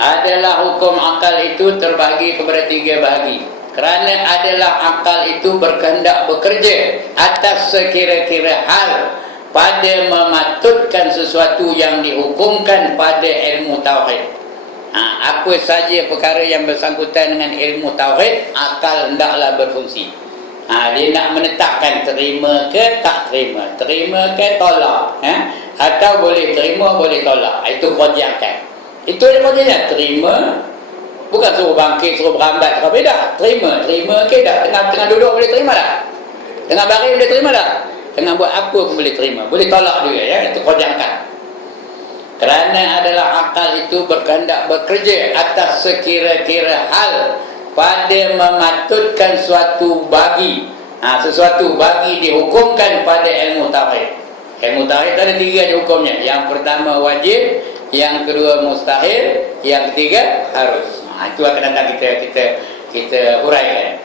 adalah hukum akal itu terbagi kepada 3 bahagi. Kerana adalah akal itu berkehendak bekerja atas sekira-kira hal pada mematutkan sesuatu yang dihukumkan pada ilmu tauhid. Apa saja perkara yang bersangkutan dengan ilmu tauhid, akal hendaklah berfungsi. Dia nak menetapkan terima ke tak terima, terima ke tolak, atau boleh terima boleh tolak. Itu kerja akal. Itu dia kerjanya, terima. Bukan suruh bangkit, suruh berambat, tak beda. Terima ke tak? Tengah duduk boleh terima tak? Tengah baring boleh terima tak? Tengah buat apa pun boleh terima. Boleh tolak juga, ya. Itu kerja akal. Kerana adalah akal itu berkehendak bekerja atas sekira-kira hal pada mematutkan suatu bagi. Sesuatu bagi dihukumkan pada ilmu tauhid. Ilmu tauhid ada 3 hukumnya. Yang pertama wajib, yang kedua mustahil, yang ketiga harus. Itu akan datang kita huraikan.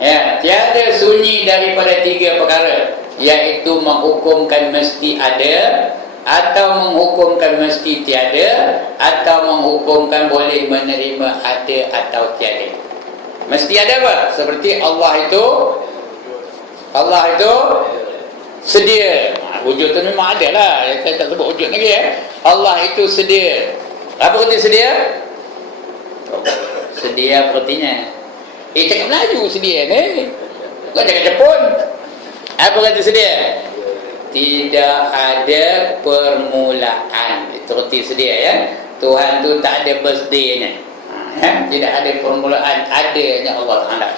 Ya, tiada sunyi daripada 3 perkara, iaitu menghukumkan mesti ada, atau menghukumkan mesti tiada, atau menghukumkan boleh menerima ada atau tiada. Mesti ada apa? Seperti Allah itu sedia. Wujud tu memang ada lah. Saya tak sebut wujud lagi, ya. Allah itu sedia. Apa kata sedia? Sedia artinya cakap Melayu sedia ni. Kau cakap Jepun. Apa kata sedia? Tidak ada permulaan. Itu arti sedia, ya. Tuhan tu tak ada birthday-nya. Tidak ada permulaan, adanya Allah Taala.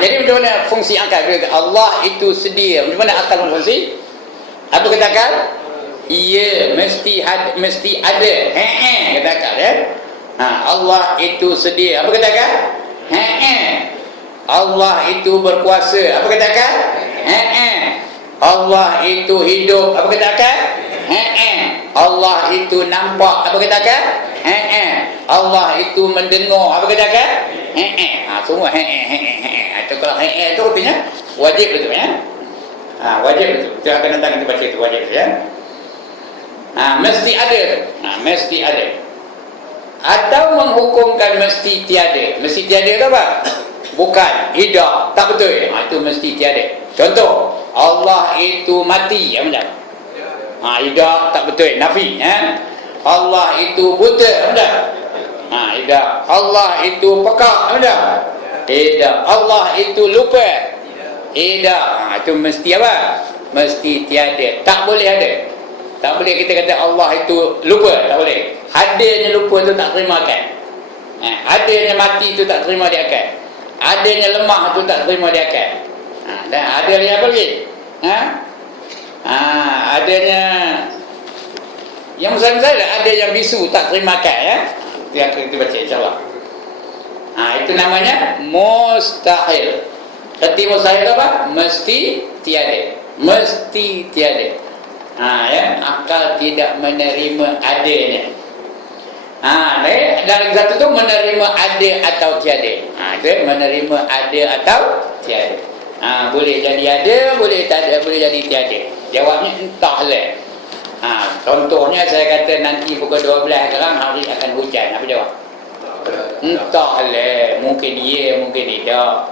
Jadi macam mana fungsi akal? Allah itu sedia. Macam mana akal berfungsi? Apa kata akal? Iya, mesti ada. Kata akal, ya. Allah itu sedia. Apa kata akal? Allah itu berkuasa. Apa kata akal? Allah itu hidup. Apa kata akal? Allah itu nampak. Apa kata akal? Allah itu mendengar. Apa kata akal? Semua itu kalau itu artinya wajib betul, ya. Wajib betul. Kita akan datang kita baca itu wajib, ya. Mesti ada. Mesti ada. Atau menghukumkan mesti tiada. Mesti tiada itu apa? Bukan, tidak, tak betul. Itu mesti tiada. Contoh, Allah itu mati, ya benar. Tidak, tak betul, nafi, ya. Allah itu buta, benar. Tidak. Allah itu pekak, benar. Tidak. Allah itu lupa. Tidak. Itu mesti apa? Mesti tiada. Tak boleh ada. Tak boleh kita kata Allah itu lupa, tak boleh. Adanya lupa itu tak terima akal. Adanya mati itu tak terima di akal. Adanya lemah itu tak terima di akal. Dan adanya apa lagi? Adanya yang besar-besar ada yang bisu tak terima akal, ya. Itu yang kita baca, insyaAllah. Itu namanya mustahil. Arti mustahil apa? Mesti tiada. Mesti tiada. Ya, akal tidak menerima adanya. Dari satu tu menerima ada atau tiada. Itu menerima ada atau tiada. Boleh jadi ada, boleh tak ada, boleh jadi tiada. Jawabnya entahlah. Contohnya saya kata nanti pukul 12 sekarang hari akan hujan. Apa jawab? Entahlah. Mungkin ya, mungkin tidak.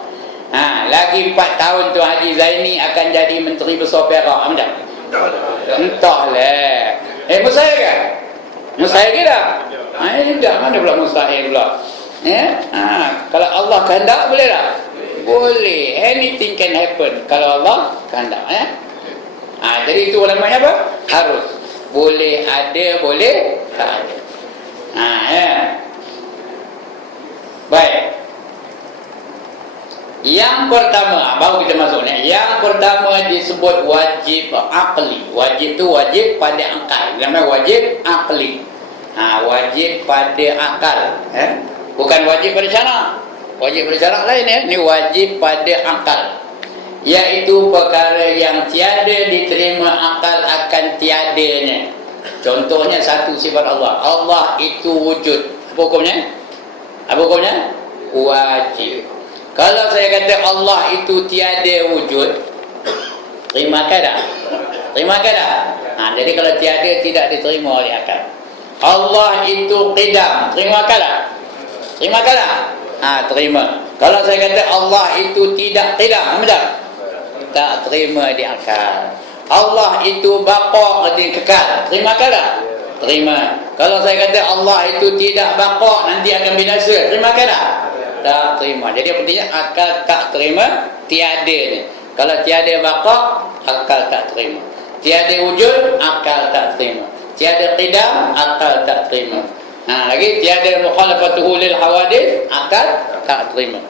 Lagi 4 tahun tu Haji Zaini akan jadi Menteri Besar Perak. Apa? Entahlah. Mustahil ke? Mustahil ke tak? Tidak. Mana pula mustahil pula? Kalau Allah kehendak boleh tak? Boleh. Anything can happen kalau Allah kehendak, ya. Jadi itu namanya apa? Harus. Boleh ada, boleh tak ada. Ya. Baik. Yang pertama, baru kita masuk ni. Yang pertama disebut wajib akli. Wajib tu wajib pada akal. Namanya wajib akli. Wajib pada akal. Bukan wajib pada syarak. Wajib pada syarak lain, ya. Ni wajib pada akal. Iaitu perkara yang tiada diterima akal akan tiadanya. Contohnya satu sifat Allah. Allah itu wujud. Apa hukumnya? Apa hukumnya? Wajib. Kalau saya kata Allah itu tiada wujud, terima ke tak? Terima ke tak? Jadi kalau tiada tidak diterima oleh akal. Allah itu qidam. Terima kalah? Terima kalah? Terima. Kalau saya kata Allah itu tidak qidam, betul? Tak terima di akal. Allah itu baqa, artinya kekal. Terima kalah? Terima. Kalau saya kata Allah itu tidak baqa, nanti akan binasa. Terima kalah? Tak terima. Jadi artinya akal tak terima tiadanya. Kalau tiada baqa, akal tak terima. Tiada wujud, akal tak terima. Tiada qidam, akal tak terima. Lagi tiada mukhalafatuhu lil hawadith, akal tak terima.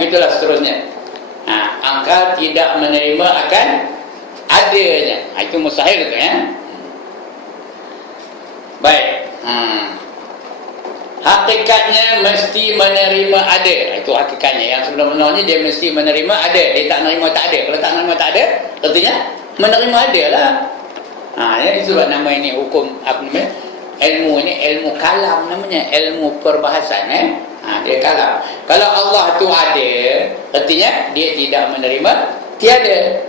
Begitulah seterusnya. Akal tidak menerima akan adanya. Itu mustahil itu ya. Baik. Hakikatnya mesti menerima ada. Itu hakikatnya. Yang sebenarnya dia mesti menerima ada. Dia tak menerima tak ada. Kalau tak menerima tak ada, artinya menerima ada lah. Itu sebab nama ini hukum apa namanya? Ilmu ini ilmu kalam namanya, ilmu perbahasan dia kalam. Kalau Allah tu ada, artinya dia tidak menerima tiada.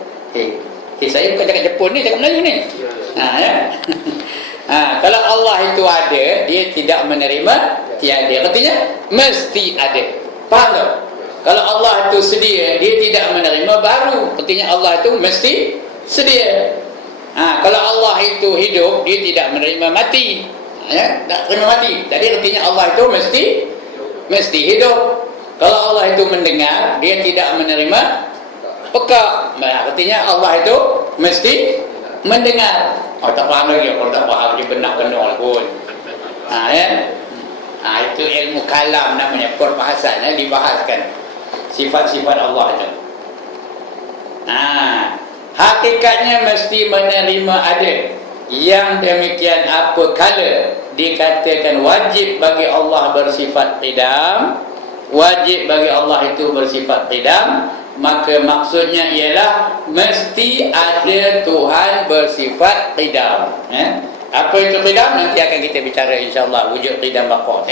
Saya bukan cakap Jepun ni, cakap Melayu ni. Kalau Allah itu ada, dia tidak menerima tiada. Artinya mesti ada. Faham tak? Kalau Allah itu sedia, dia tidak menerima baru. Artinya Allah itu mesti sedia. Kalau Allah itu hidup, dia tidak menerima mati. Tak terima mati. Jadi artinya Allah itu mesti hidup. Kalau Allah itu mendengar, dia tidak menerima peka. Artinya Allah itu mesti mendengar. Tak faham lagi. Kalau tak faham, dia benar-benar pun. Itu ilmu kalam namanya, perbahasan. Dibahaskan sifat-sifat Allah itu. Hakikatnya mesti menerima ada. Yang demikian apabila dikatakan wajib bagi Allah bersifat qidam, wajib bagi Allah itu bersifat qidam, maka maksudnya ialah mesti ada Tuhan bersifat qidam. Apa itu qidam? Nanti akan kita bicara insya-Allah, wujud qidam baqa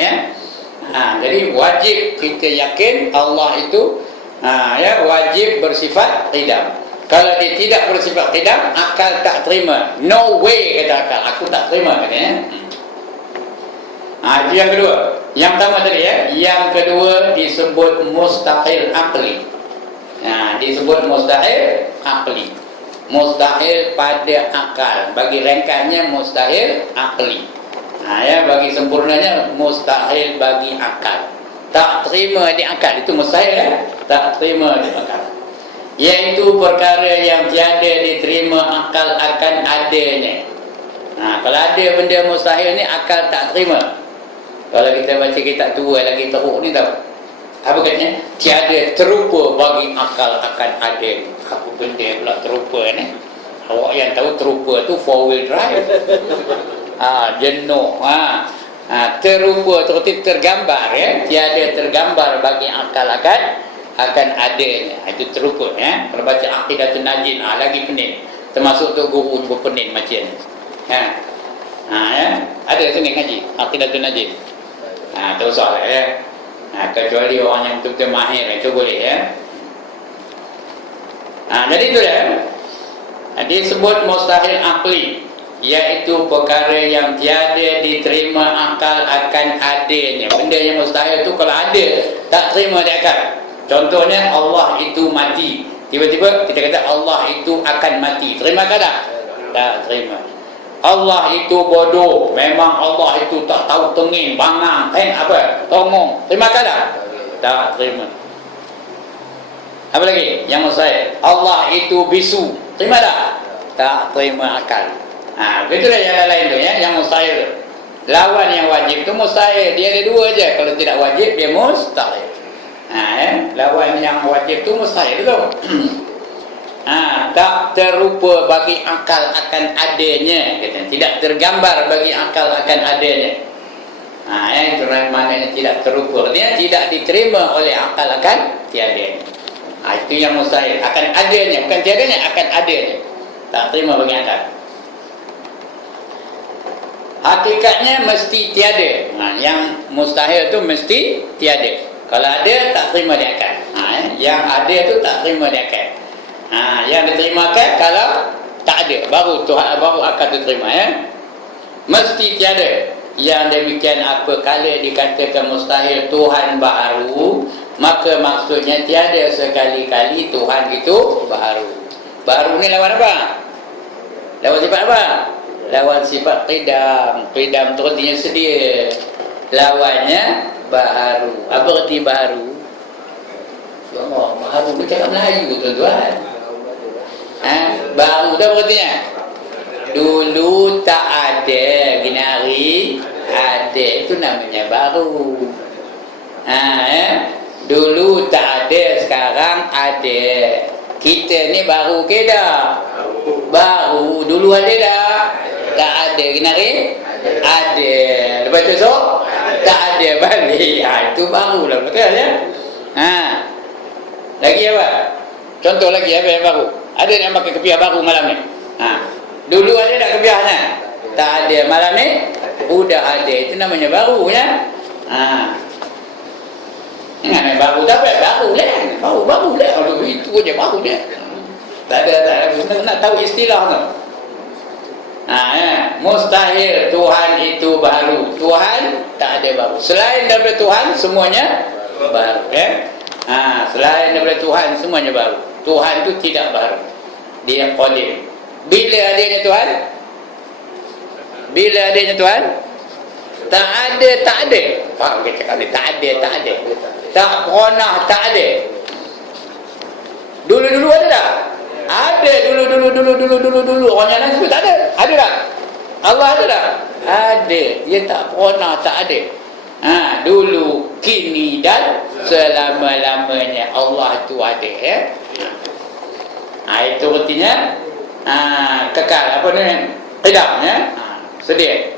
jadi wajib kita yakin Allah itu wajib bersifat qidam. Kalau dia tidak bersifat qidam, akal tak terima. No way, kata akal. Aku tak terima, katanya. Itu yang kedua. Yang pertama tadi Yang kedua disebut mustahil akli. Disebut mustahil akli. Mustahil pada akal. Bagi ringkasnya mustahil akli. Bagi sempurnanya mustahil bagi akal. Tak terima di akal. Itu mustahil tak terima di akal. Iaitu perkara yang tiada diterima akal akan adanya. Kalau ada benda mustahil ni, akal tak terima. Kalau kita baca kitab tua lagi teruk ni tahu apa katanya? Tiada terupa bagi akal akan ada. Apa benda pula terupa ni? Awak yang tahu terupa tu 4-wheel drive. Jenuh. Terupa terus tergambar tiada tergambar bagi akal akan adanya. Itu terupa Kalau baca Aqidatun Najin lagi pening. Termasuk tu guru juga pening macam ni. Ada sini ngaji Aqidatun Najin. Tak usah lah kecuali orang yang betul-betul mahir itu boleh jadi itu disebut mustahil akli, iaitu perkara yang tiada diterima akal akan adanya. Benda yang mustahil itu kalau ada tak terima di akal. Contohnya Allah itu mati. Tiba-tiba kita kata Allah itu akan mati. Terima ke tak? Tak terima. Allah itu bodoh. Memang Allah itu tak tahu tenging, bangang, tongong. Terima ke tak? Tak terima. Apa lagi? Yang mustahil. Allah itu bisu. Terima tak? Tak terima akal. Begitulah yang lain tu yang mustahil. Lawan yang wajib tu mustahil. Dia ada dua je. Kalau tidak wajib, dia mustahil. Lawan yang wajib tu mustahil tu. Tak terupa bagi akal akan adanya, katanya. Tidak tergambar bagi akal akan adanya. Itu maknanya tidak terupa. Artinya tidak diterima oleh akal akan tiadanya. Itu yang mustahil. Akan adanya, bukan tiadanya, akan adanya. Tak terima bagi akal. Hakikatnya mesti tiada. Yang mustahil tu mesti tiada. Kalau ada, tak terima di akal. Yang ada tu tak terima di akal. Yang diterima akal kalau tak ada, baru akal tu terima Mesti tiada. Yang demikian apabila dikatakan mustahil Tuhan baharu, maka maksudnya tiada sekali-kali Tuhan itu baharu. Baharu ni lawan apa? Lawan sifat apa? Lawan sifat qidam. Qidam tu artinya sedia. Lawannya baharu. Apa arti baharu? Oh, baharu bercakap Melayu tuan-tuan. Baru dah berartinya. Dulu tak ada, gini hari ada, itu namanya baru. Dulu tak ada, sekarang ada. Kita ni baru ke dah? Baru. Dulu ada dah? Tak ada. Gini hari ada. Lepas tu esok tak ada balik. Itu baru lah, betul ya? Lagi apa? Contoh lagi apa yang baru? Ada yang pakai kepiah baru malam ni? Dulu ada tak kebiahnya? Tak ada. Malam ni sudah ada. Itu namanya baru ya. Ini baru tak apa? Baru lah. Baru lah. Aduh, itu je baru dia. Tak ada. Nak tahu istilah tu. Mustahil Tuhan itu baru. Tuhan tak ada baru. Selain daripada Tuhan semuanya baru ya. Selain daripada Tuhan semuanya baru. Tuhan itu tidak baru. Dia qadim. Bila adanya Tuhan? Bila adanya Tuhan? Tak ada. Faham kita cakap ni? Tak ada. Tak pernah tak ada. Dulu ada tak? Ada. Dulu. Orang yang lain sebut tak ada. Ada tak? Allah ada tak? Ada. Dia tak pernah tak ada. Dulu, kini dan selama-lamanya Allah itu ada ya. Itu artinya kekal apa ni? Qidam ya. Sedia.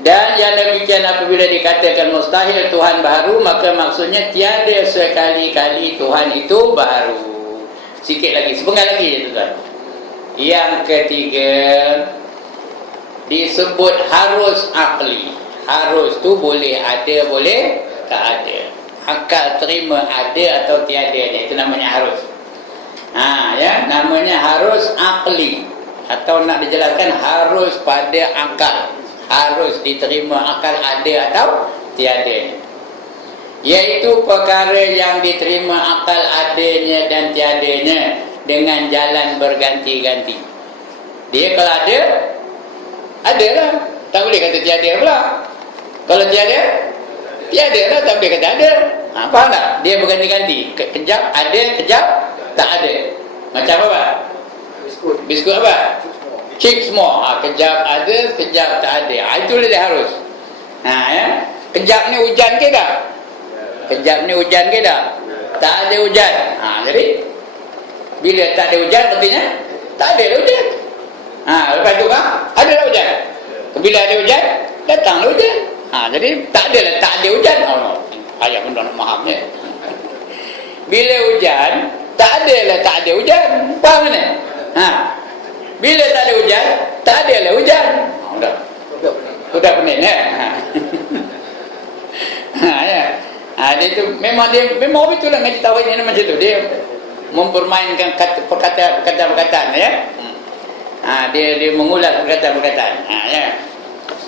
Dan yang demikian apabila dikatakan mustahil Tuhan baharu, maka maksudnya tiada sekali-kali Tuhan itu baharu. Sikit lagi, sepenggal lagi tuan. Yang ketiga disebut harus akli. Harus tu boleh ada, boleh tak ada. Akal terima ada atau tiadanya, itu namanya harus. Ya, namanya harus akli, atau nak dijelaskan harus pada akal. Harus diterima akal ada atau tiada. Iaitu perkara yang diterima akal adanya dan tiadanya dengan jalan berganti-ganti. Dia kalau ada, adalah. Tak boleh kata tiada pula. Kalau tiada, tiada lah. Tak boleh kata ada. Faham tak? Dia berganti-ganti. Kejap ada, kejap tak ada. Macam apa? Biskut apa? Chip semua. Kejap ada, kejap tak ada. Itulah dia harus. Ya. Kejap ni hujan ke tak? Kejap ni hujan ke tak? Tak ada hujan. Jadi bila tak ada hujan artinya tak ada hujan. Lepas tu kan ada lah hujan. Bila ada hujan, datanglah hujan. Jadi tak ada lah tak ada hujan. Ayah pun nak fahamnya. Bila hujan, tak ada lah tak ada hujan. Faham ni? Bila tak ada hujan, tak ada lah hujan. Sudah pening ya. Dia tu memang betul lah ngaji tauhid ni macam tu. Dia mempermainkan perkataan-perkataan ya. Dia mengulas perkataan-perkataan. Ya.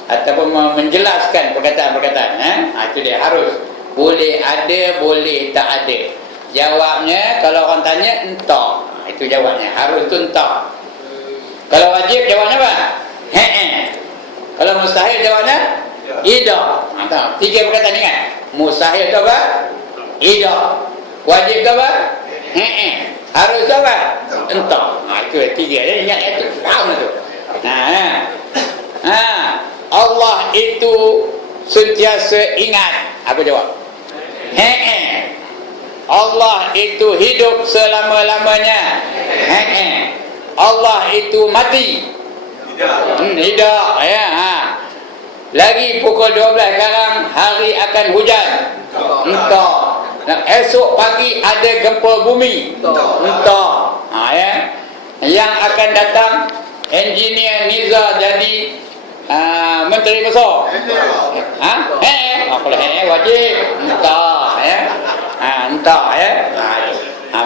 Ataupun menjelaskan perkataan-perkataan. Itu dia harus. Boleh ada, boleh tak ada. Jawabnya kalau orang tanya entah. Itu jawabnya. Harus tu entah. Kalau wajib jawabnya apa? Kalau mustahil jawabnya tidak. Tiga perkataan ingat. Mustahil tu apa? Tidak. Wajib tu apa? Harus tu apa? Entah. Itu tiga. Ingat itu. Faham tu. Allah itu sentiasa ingat. Apa jawab? Allah itu hidup selama-lamanya. Allah itu mati. Tidak. Ya. Lagi pukul 12 sekarang hari akan hujan. Entah. Esok pagi ada gempa bumi. Entah. Ya. Yang akan datang engineer Niza jadi menteri besar. Kalau wajib. Entah ya. Entah ya.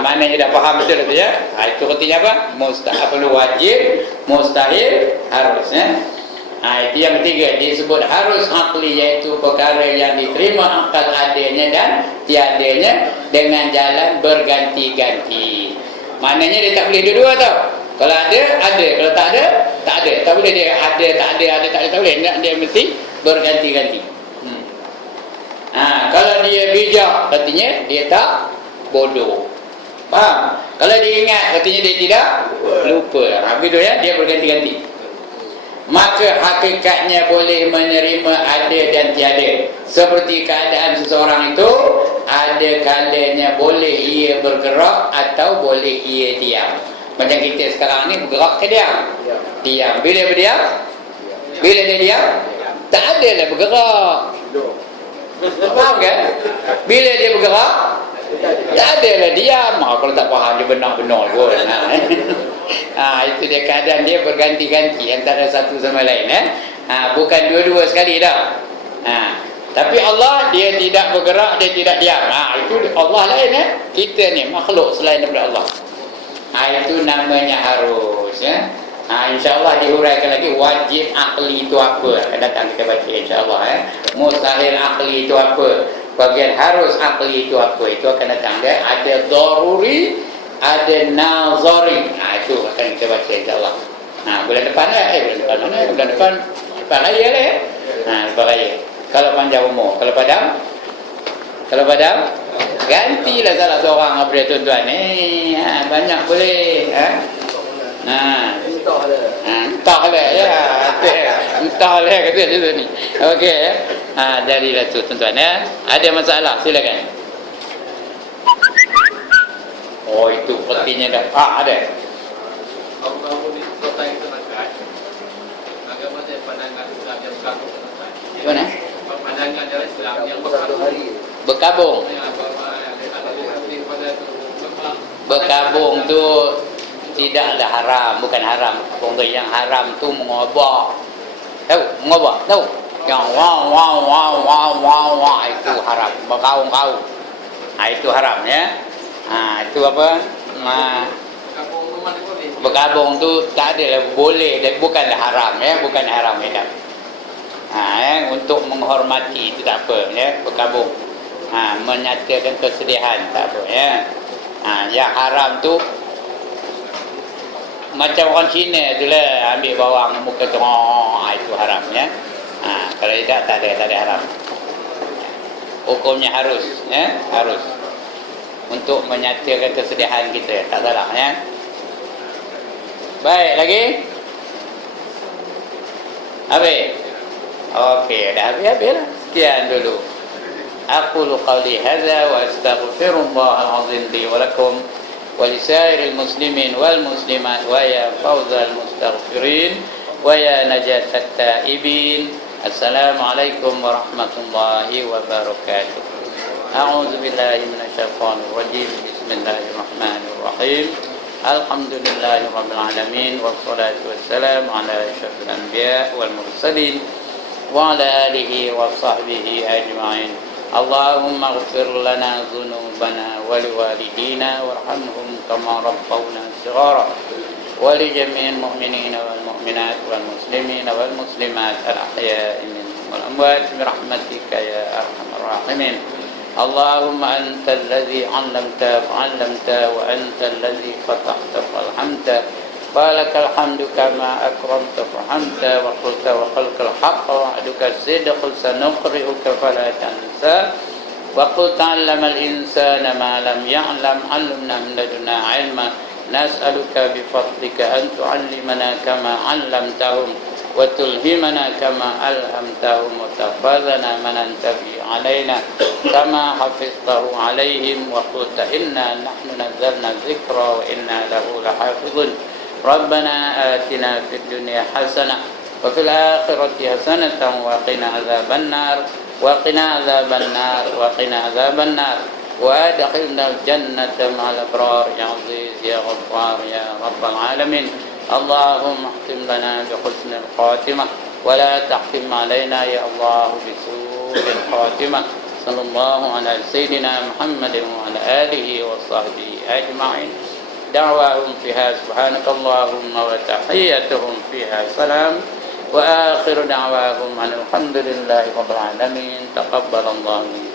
Maknanya dah faham betul tu ya. Itu artinya apa? Mustahil, wajib, mustahil, harus ya. Itu yang ketiga, disebut harus akli, iaitu perkara yang diterima akal adanya dan tiadanya dengan jalan berganti-ganti. Maknanya dia tak boleh dua-dua tau. Kalau ada, ada. Kalau tak ada, tak ada. Tak boleh dia ada, tak ada, tak boleh. Dia mesti berganti-ganti. Kalau dia bijak, artinya dia tak bodoh. Faham? Kalau dia ingat, artinya dia tidak lupa. Begitu ya, dia berganti-ganti. Maka hakikatnya boleh menerima ada dan tiada. Seperti keadaan seseorang itu, ada kalanya boleh ia bergerak atau boleh ia diam. Macam kita sekarang ni bergerak ke diam? Diam. Bila berdiam? Bila dia diam? Tak adalah bergerak. Faham kan? Bila dia bergerak, tak adalah diam. Kalau tak faham dia benar-benar pun. Itu dia keadaan dia berganti-ganti antara satu sama lain. Bukan dua-dua sekali dah. Tapi Allah dia tidak bergerak, dia tidak diam. Itu Allah lain kita ni makhluk selain daripada Allah. Itu namanya harus ya. InsyaAllah dihuraikan lagi wajib akli itu apa. Akan datang kita baca insyaAllah Mustahil akli itu apa. Bagian harus akli itu apa. Itu akan datang dia. Ada daruri, ada nazari. Itu akan kita baca insyaAllah. Bulan depan bulan depan lepas raya lah ya. Lepas raya. Kalau panjang umur. Kalau padam gantilah salah seorang apa tuan-tuan ni. Banyak boleh entahlah ya. Entahlah kata dia ni. Okey ya. Jadilah tu tuan-tuan ya. Ada masalah silakan. Itu artinya dah ada. Allah ni kota yang terangkan. Bagaimana pandangan Islam yang berkabung terangkan? Mana? Pandangan dari Islam yang berkabung. Berkabung. Berkabung tu tidaklah haram, bukan haram. Berkabung yang haram tu mengubah. Tahu? Mengubah. Tahu? Yang wah itu haram. Berkaung-kaung. Itu haram ya. Itu apa? Berkabung tu tak ada boleh dan bukanlah haram ya, bukan haram ya. Untuk menghormati itu tak apa ya, berkabung. Menyatakan kesedihan tak apa ya. Yang haram tu macam orang Cina tu lah, ambil bawang muka tu, itu haram ya. Kalau tidak tak ada haram. Hukumnya harus ya, harus untuk menyatakan kesedihan kita, tak salah ya. Baik, lagi? Habis? Okey, dah habis lah. Sekian dulu. Aqulu qawli hadza wa astaghfirullahal azim li wa lakum wa lisairil muslimin wal muslimat wa ya fawzal mustaghfirin wa ya najatat taibin. Assalamualaikum warahmatullahi wabarakatuh. A'udzu billahi minasyaitonir rajim. Bismillahirrahmanirrahim. Alhamdulillahi rabbil alamin wassalatu wassalamu ala asyrafil anbiya wal mursalin wa ala alihi wa sahbihi ajma'in. Allahumma ighfir lana dhunubana wa liwalidina warhamhum kama rabbawna shighara wa li jami'il mu'minina wal mu'minat wal muslimina wal muslimat al ahya'i minhum wal amwat bi rahmatika ya arhamar rahimin. اللهم أنت الذي علمت فعلمت وأنت الذي فتحت فالحمت فلك الحمد كما أكرمت فحمت وقلت وخلق الحق وعدك الصدق سنقرئك فلا تنسى وقلت علم الإنسان ما لم يعلم علمنا من لدنا علما نسألك بفضلك أن تعلمنا كما علمتهم وتلهمنا كما ألهمتهم وتحفظنا من أنت به علينا كما حفظته عليهم وقلت إنا نحن نزلنا الذكر وإنا له لحافظون ربنا آتنا في الدنيا حسنة وفي الآخرة حسنة وقنا عذاب النار وقنا عذاب النار وقنا عذاب النار وأدخلنا الجنة مع الأبرار يا عزيز يا غفار يا رب العالمين. اللهم اختم لنا بحسن الخاتمة ولا تختم علينا يا الله بسوء الخاتمة sallallahu ala sayyidina Muhammadin wa ala alihi wa sahbihi ajma'in. Da'wahum fiha subhanakallahumma wa tahiyyatuhum fiha salam. Wa akhiru da'wahum alhamdulillahi rabbil alamin. Taqabbalallahu